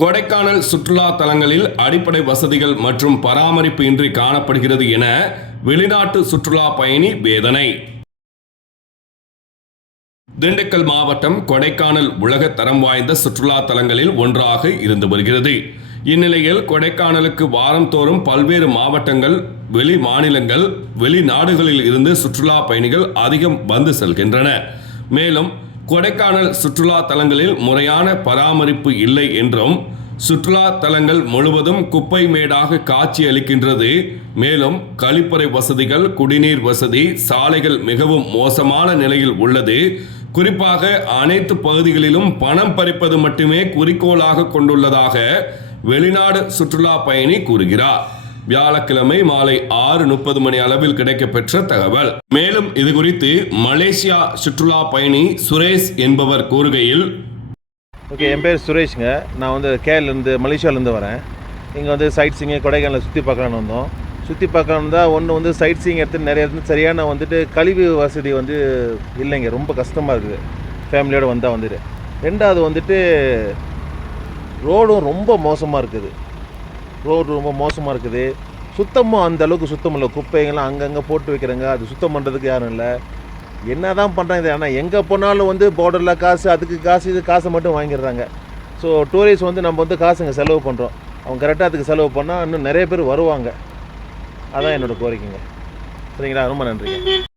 கொடைக்கானல் சுற்றுலா தலங்களில் அடிப்படை வசதிகள் மற்றும் பராமரிப்பு இன்றி காணப்படுகிறது என வெளிநாட்டு சுற்றுலா பயணி வேதனை. திண்டுக்கல் மாவட்டம் கொடைக்கானல் உலக தரம் வாய்ந்த சுற்றுலா தலங்களில் ஒன்றாக இருந்து வருகிறது. இந்நிலையில் கொடைக்கானலுக்கு வாரந்தோறும் பல்வேறு மாவட்டங்கள் வெளி மாநிலங்கள் வெளிநாடுகளில் இருந்து சுற்றுலா பயணிகள் அதிகம் வந்து செல்கின்றன மேலும் கொடைக்கானல் சுற்றுலா தலங்களில் முறையான பராமரிப்பு இல்லை என்றும் சுற்றுலா தலங்கள் முழுவதும் குப்பை மேடாக காட்சி அளிக்கின்றது. மேலும் கழிப்பறை வசதிகள் குடிநீர் வசதி சாலைகள் மிகவும் மோசமான நிலையில் உள்ளது. குறிப்பாக அனைத்து பகுதிகளிலும் பணம் பறிப்பது மட்டுமே குறிக்கோளாக கொண்டுள்ளதாக வெளிநாடு சுற்றுலா பயணி கூறுகிறார். வியாழக்கிழமை மாலை ஆறு முப்பது மணி அளவில் கிடைக்கப்பெற்ற தகவல். மேலும் இது குறித்து மலேசியா சுற்றுலா பயணி சுரேஷ் என்பவர் கூறுகையில் ஓகே என் பேர் சுரேஷுங்க. நான் வந்து கேரளிலேருந்து மலேசியாவிலேருந்து வரேன். இங்கே வந்து சைட் சீங்க கொடைக்கானலை சுற்றி பார்க்கலான்னு வந்தோம். சுற்றி பார்க்கணும் தான் ஒன்று வந்து சைட் சீங் எடுத்து நிறைய இடத்துல சரியான வந்துட்டு கழிவு வசதி வந்து இல்லைங்க. ரொம்ப கஷ்டமாக இருக்குது. ஃபேமிலியோடு வந்தால் வந்துட்டு. ரெண்டாவது வந்துட்டு ரோடும் ரொம்ப மோசமாக இருக்குது. ரோடு ரொம்ப மோசமாக இருக்குது. சுத்தமும் அந்த அளவுக்கு சுத்தம் இல்லை. குப்பைங்கள்லாம் அங்கங்கே போட்டு வைக்கிறாங்க. அது சுத்தம் பண்ணுறதுக்கு யாரும் இல்லை. என்ன தான் பண்ணுறாங்க இது ஆனால் எங்கே போனாலும் வந்து பார்டரில் காசு அதுக்கு காசு இது காசை மட்டும் வாங்கிடுறாங்க. ஸோ டூரிஸ்ட் வந்து நம்ம வந்து காசுங்க செலவு பண்ணுறோம் அவங்க கரெக்டாக அதுக்கு செலவு பண்ணால் இன்னும் நிறைய பேர் வருவாங்க. அதான் என்னோடய கோரிக்கைங்க. சரிங்களா? ரொம்ப நன்றிங்க.